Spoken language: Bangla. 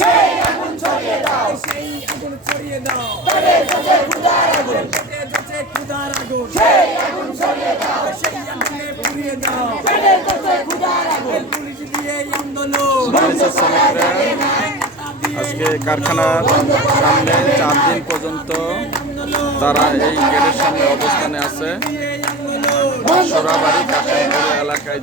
সেই আগুন ছড়িয়ে দাও সেই আগুন ছড়িয়ে দাও বাণিজ্য শ্রমিকরা আজকে কারখানার সামনে চার দিন পর্যন্ত তারা এই গেটের সামনে অবস্থানে আছে। সোরাবাড়ি কাশিমপুর এলাকায়